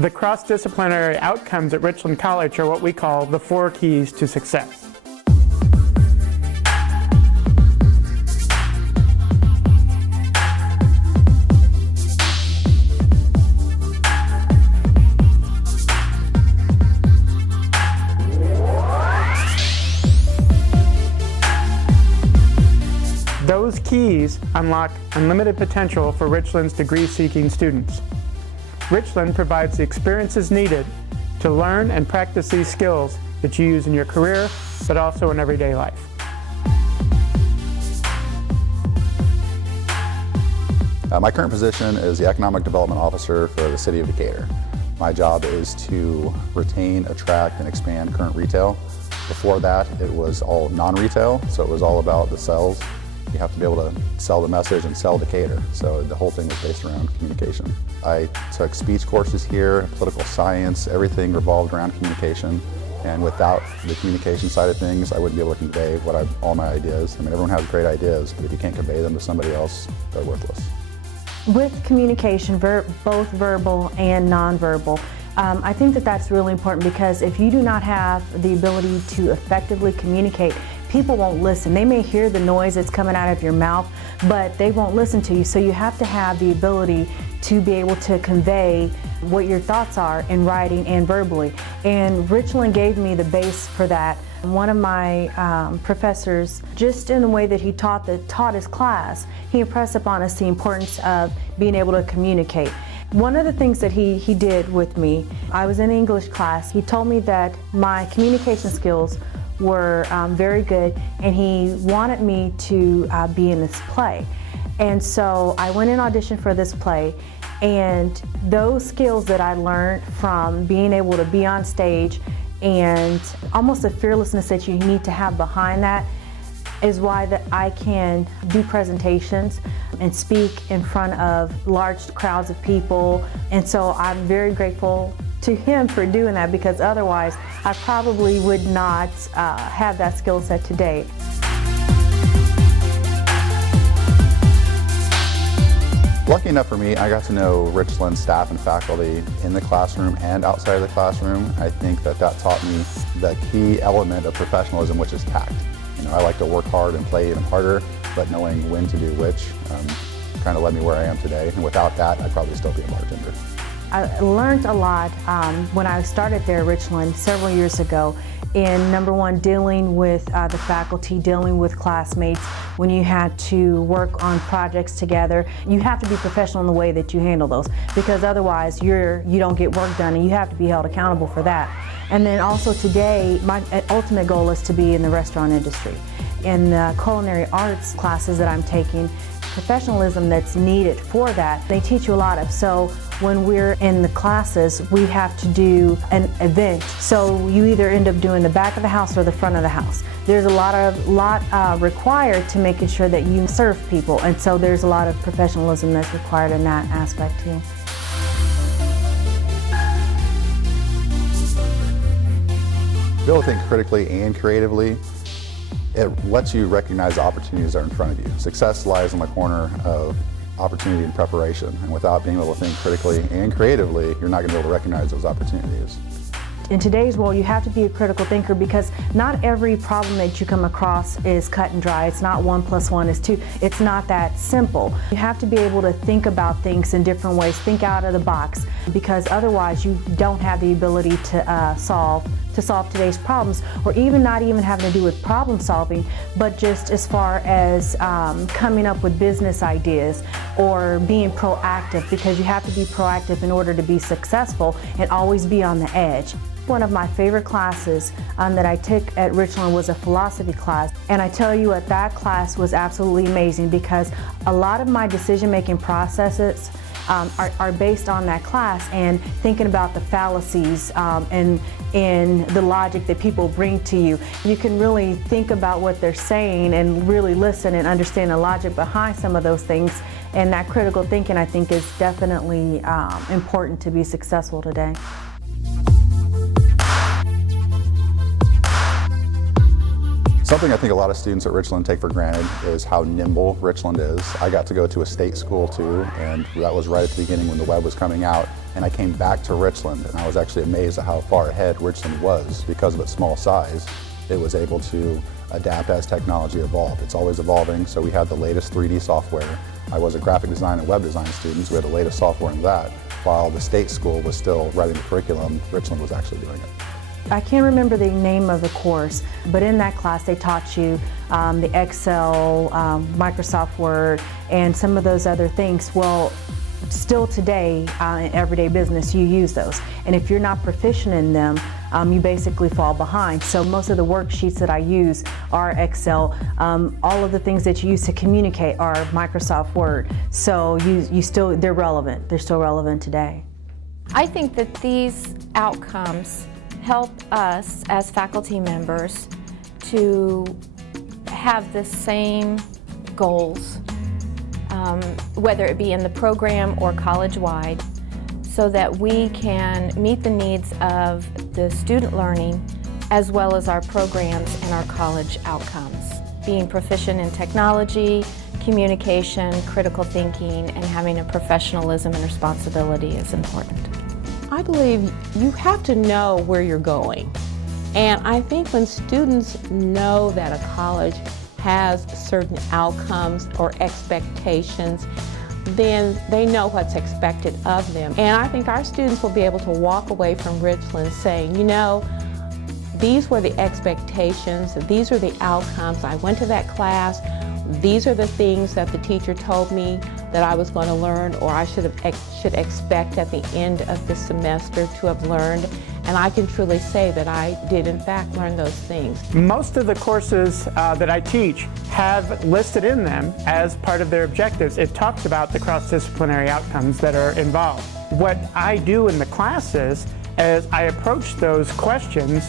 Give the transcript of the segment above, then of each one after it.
The cross-disciplinary outcomes at Richland College are what we call the 4 keys to success. Those keys unlock unlimited potential for Richland's degree-seeking students. Richland provides the experiences needed to learn and practice these skills that you use in your career, but also in everyday life. My current position is the Economic Development Officer for the City of Decatur. My job is to retain, attract, and expand current retail. Before that, it was all non-retail, so it was all about the sales. You have to be able to sell the message and sell Decatur, so the whole thing was based around communication. I took speech courses here, political science, everything revolved around communication, and without the communication side of things, I wouldn't be able to convey all my ideas. I mean, everyone has great ideas, but if you can't convey them to somebody else, they're worthless. With communication, both verbal and nonverbal, I think that that's really important, because if you do not have the ability to effectively communicate, people won't listen. They may hear the noise that's coming out of your mouth, but they won't listen to you. So you have to have the ability to be able to convey what your thoughts are in writing and verbally. And Richland gave me the base for that. One of my professors, just in the way that he taught his class, he impressed upon us the importance of being able to communicate. One of the things that he did with me, I was in English class, he told me that my communication skills were very good, and he wanted me to be in this play. And so I went and auditioned for this play, and those skills that I learned from being able to be on stage and almost the fearlessness that you need to have behind that is why that I can do presentations and speak in front of large crowds of people. And so I'm very grateful to him for doing that, because otherwise I probably would not have that skill set today. Lucky enough for me, I got to know Richland staff and faculty in the classroom and outside of the classroom. I think that taught me the key element of professionalism, which is tact. You know, I like to work hard and play even harder, but knowing when to do which kind of led me where I am today. And without that, I'd probably still be a bartender. I learned a lot when I started there at Richland several years ago in, number one, dealing with the faculty, dealing with classmates. When you had to work on projects together, you have to be professional in the way that you handle those, because otherwise you don't get work done, and you have to be held accountable for that. And then also today, my ultimate goal is to be in the restaurant industry. In the culinary arts classes that I'm taking, professionalism that's needed for that, they teach you a lot of. So when we're in the classes, we have to do an event. So you either end up doing the back of the house or the front of the house. There's a lot required to making sure that you serve people, and so there's a lot of professionalism that's required in that aspect too. Be able to think critically and creatively, it lets you recognize the opportunities that are in front of you. Success lies on the corner of opportunity and preparation, and without being able to think critically and creatively, you're not going to be able to recognize those opportunities. In today's world, you have to be a critical thinker, because not every problem that you come across is cut and dry. It's not 1 + 1 is 2. It's not that simple. You have to be able to think about things in different ways, think out of the box, because otherwise you don't have the ability to solve today's problems, or even not even having to do with problem solving, but just as far as coming up with business ideas or being proactive, because you have to be proactive in order to be successful and always be on the edge. One of my favorite classes that I took at Richland was a philosophy class, and I tell you what, that class was absolutely amazing, because a lot of my decision-making processes are based on that class, and thinking about the fallacies and the logic that people bring to you. You can really think about what they're saying and really listen and understand the logic behind some of those things, and that critical thinking, I think, is definitely important to be successful today. Something I think a lot of students at Richland take for granted is how nimble Richland is. I got to go to a state school too, and that was right at the beginning when the web was coming out. and I came back to Richland, and I was actually amazed at how far ahead Richland was because of its small size. It was able to adapt as technology evolved. It's always evolving, so we had the latest 3D software. I was a graphic design and web design student, so we had the latest software in that. While the state school was still writing the curriculum, Richland was actually doing it. I can't remember the name of the course, but in that class they taught you the Excel, Microsoft Word, and some of those other things. Well, still today in everyday business you use those, and if you're not proficient in them, you basically fall behind. So most of the worksheets that I use are Excel. All of the things that you use to communicate are Microsoft Word. So they're relevant. They're still relevant today. I think that these outcomes help us as faculty members to have the same goals, whether it be in the program or college-wide, so that we can meet the needs of the student learning as well as our programs and our college outcomes. Being proficient in technology, communication, critical thinking, and having a professionalism and responsibility is important. I believe you have to know where you're going. And I think when students know that a college has certain outcomes or expectations, then they know what's expected of them. And I think our students will be able to walk away from Richland saying, you know, these were the expectations, these are the outcomes. I went to that class, these are the things that the teacher told me that I was going to learn, or I should expect at the end of the semester to have learned. And I can truly say that I did in fact learn those things. Most of the courses that I teach have listed in them as part of their objectives. It talks about the cross-disciplinary outcomes that are involved. What I do in the classes is I approach those questions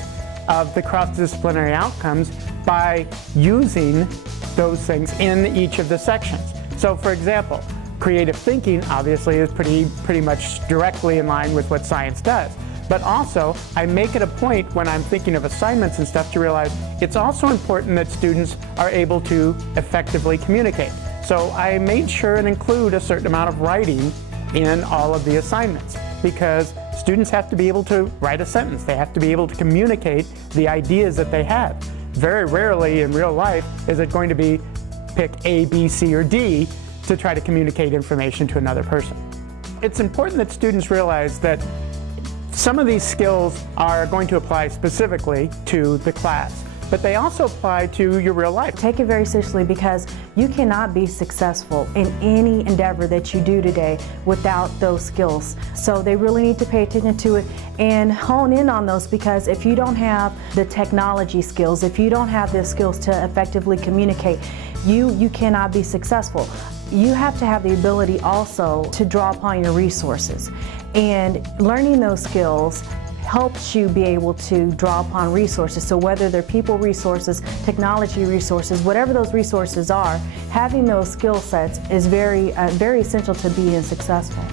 of the cross-disciplinary outcomes by using those things in each of the sections. So for example, creative thinking obviously is pretty much directly in line with what science does. But also, I make it a point when I'm thinking of assignments and stuff to realize it's also important that students are able to effectively communicate. So I made sure and include a certain amount of writing in all of the assignments, because students have to be able to write a sentence. They have to be able to communicate the ideas that they have. Very rarely in real life is it going to be pick A, B, C, or D to try to communicate information to another person. It's important that students realize that some of these skills are going to apply specifically to the class, but they also apply to your real life. Take it very seriously, because you cannot be successful in any endeavor that you do today without those skills. So they really need to pay attention to it and hone in on those, because if you don't have the technology skills, if you don't have the skills to effectively communicate, you cannot be successful. You have to have the ability also to draw upon your resources. And learning those skills helps you be able to draw upon resources. So whether they're people resources, technology resources, whatever those resources are, having those skill sets is very essential to being successful.